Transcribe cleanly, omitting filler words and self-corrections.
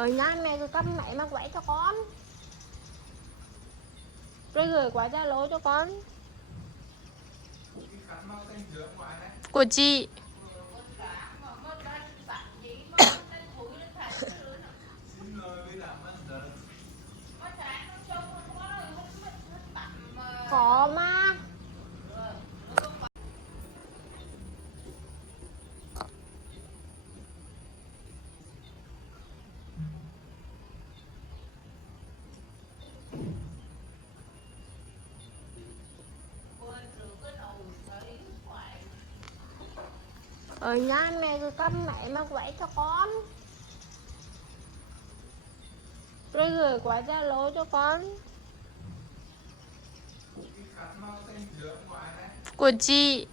Ở nhà mẹ cứ cắm mẹ mà quậy cho con. Rồi gửi qua Zalo cho con. Của chị. Có mà. Ở nhà mẹ cứ cắm mẹ mà quậy cho con. Rồi gửi qua Zalo cho con. Của chị.